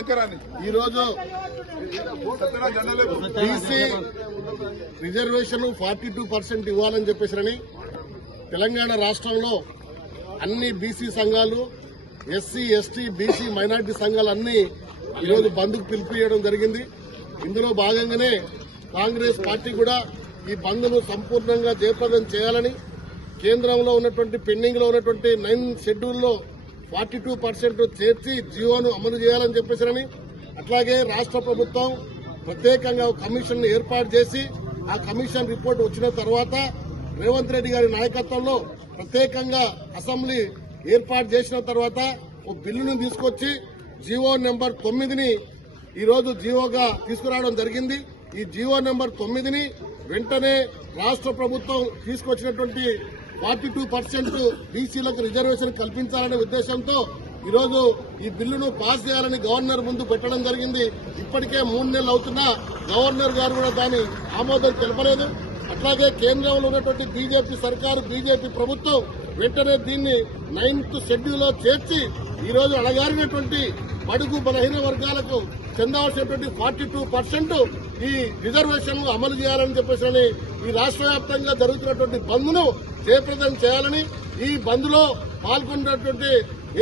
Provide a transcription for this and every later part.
ఈ రోజు BC reservation forty two percent ఇవ్వాలని చెప్పేసి తెలంగాణ రాష్ట్రంలో అన్ని బీసీ సంఘాలు ఎస్సీ ఎస్టీ బీసీ మైనార్టీ సంఘాలు అన్ని ఈరోజు బంద్కు పిలిపియడం జరిగింది. ఇందులో భాగంగానే కాంగ్రెస్ పార్టీ కూడా ఈ బంద్ను సంపూర్ణంగా జయప్రదం చేయాలని కేంద్రంలో ఉన్నటువంటి పెండింగ్లో ఉన్నటువంటి నైన్ షెడ్యూల్లో ఫార్టీ టూ పర్సెంట్ చేర్చి జియోను అమలు చేయాలని చెప్పేసారని అట్లాగే రాష్ట్ర ప్రభుత్వం ప్రత్యేకంగా కమిషన్ ఏర్పాటు చేసి ఆ కమిషన్ రిపోర్ట్ వచ్చిన తర్వాత రేవంత్ రెడ్డి గారి నాయకత్వంలో ప్రత్యేకంగా అసెంబ్లీ ఏర్పాటు చేసిన తర్వాత ఒక బిల్లును తీసుకొచ్చి జియో నెంబర్ తొమ్మిదిని ఈరోజు రోజు జియోగా తీసుకురావడం జరిగింది. ఈ జియో నెంబర్ తొమ్మిదిని వెంటనే రాష్ట్ర ప్రభుత్వం తీసుకొచ్చినటువంటి ఫార్టీ టూ పర్సెంట్ బీసీలకు రిజర్వేషన్ కల్పించాలనే ఉద్దేశంతో ఈరోజు ఈ బిల్లును పాస్ చేయాలని గవర్నర్ ముందు పెట్టడం జరిగింది. ఇప్పటికే మూడు నెలలు అవుతున్నా గవర్నర్ గారు కూడా దాని ఆమోదం తెలపలేదు. అట్లాగే కేంద్రంలో ఉన్నటువంటి బీజేపీ సర్కారు బీజేపీ ప్రభుత్వం వెంటనే దీన్ని నైన్త్ షెడ్యూల్లో చేర్చి ఈ రోజు అడగారినటువంటి బడుగు బలహీన వర్గాలకు చెందవలసినటువంటి ఫార్టీ టూ పర్సెంట్ ఈ రిజర్వేషన్ అమలు చేయాలని చెప్పేసి ఈ రాష్ట్ర వ్యాప్తంగా జరుగుతున్నటువంటి బంద్ను జయప్రదం చేయాలని ఈ బంద్లో పాల్గొన్నటువంటి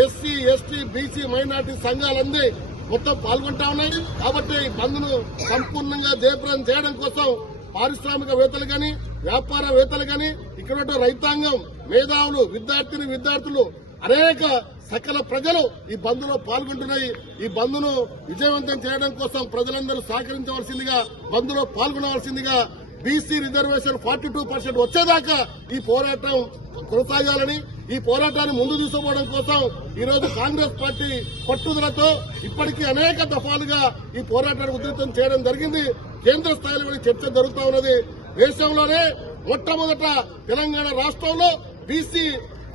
ఎస్సీ ఎస్టీ బీసీ మైనార్టీ సంఘాలన్నీ మొత్తం పాల్గొంటా ఉన్నాయి. కాబట్టి ఈ బంద్ను సంపూర్ణంగా జయప్రదం చేయడం కోసం పారిశ్రామికవేత్తలు కానీ వ్యాపారవేత్తలు కానీ ఇక్కడ రైతాంగం మేధావులు విద్యార్థిని విద్యార్థులు అనేక సకల ప్రజలు ఈ బంద్లో పాల్గొంటున్నాయి. ఈ బంద్ను విజయవంతం చేయడం కోసం ప్రజలందరూ సహకరించవలసిందిగా బంద్లో పాల్గొనవలసిందిగా BC reservation forty two percent వచ్చేదాకా ఈ పోరాటం కొనసాగాలని ఈ పోరాటాన్ని ముందు తీసుకోవడం కోసం ఈ రోజు కాంగ్రెస్ పార్టీ పట్టుదలతో ఇప్పటికీ అనేక దఫాలుగా ఈ పోరాటాన్ని ఉధృతం చేయడం జరిగింది. కేంద్ర స్థాయిలో చర్చ జరుగుతూ ఉన్నది. దేశంలోనే మొట్టమొదట తెలంగాణ రాష్ట్రంలో బీసీ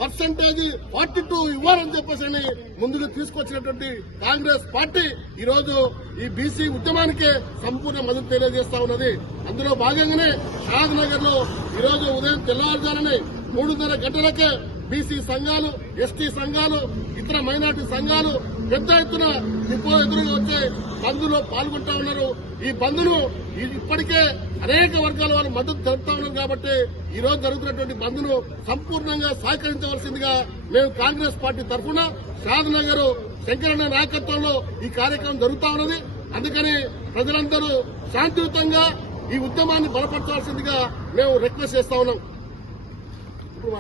పర్సంటేజ్ ఫార్టీ టూ ఇవ్వాలని చెప్పేసి అని ముందుకు తీసుకొచ్చినటువంటి కాంగ్రెస్ పార్టీ ఈరోజు ఈ బీసీ ఉద్యమానికే సంపూర్ణ మద్దతు తెలియజేస్తా ఉన్నది. అందులో భాగంగానే షాద్ నగర్లో ఈ రోజు ఉదయం తెల్లవారుజాలని మూడున్నర గంటలకే బీసీ సంఘాలు ఎస్టీ సంఘాలు ఇతర మైనార్టీ సంఘాలు పెద్ద ఎత్తున డిపో ఎదురుగా వచ్చే బంద్లో పాల్గొంటా ఉన్నారు. ఈ బంద్ను ఈ- ఇప్పటికే అనేక వర్గాల వారు మద్దతు తెలుపుతా ఉన్నారు కాబట్టి ఈ రోజు జరుగుతున్నటువంటి బంద్ను సంపూర్ణంగా సహకరించవలసిందిగా మేము కాంగ్రెస్ పార్టీ తరఫున షాద్ నగర్ శంకరన్న నాయకత్వంలో ఈ కార్యక్రమం జరుగుతా ఉన్నది. అందుకని ప్రజలందరూ శాంతియుతంగా ఈ ఉద్యమాన్ని బలపరచాల్సిందిగా మేము రిక్వెస్ట్ చేస్తా ఉన్నాం. ఇప్పుడు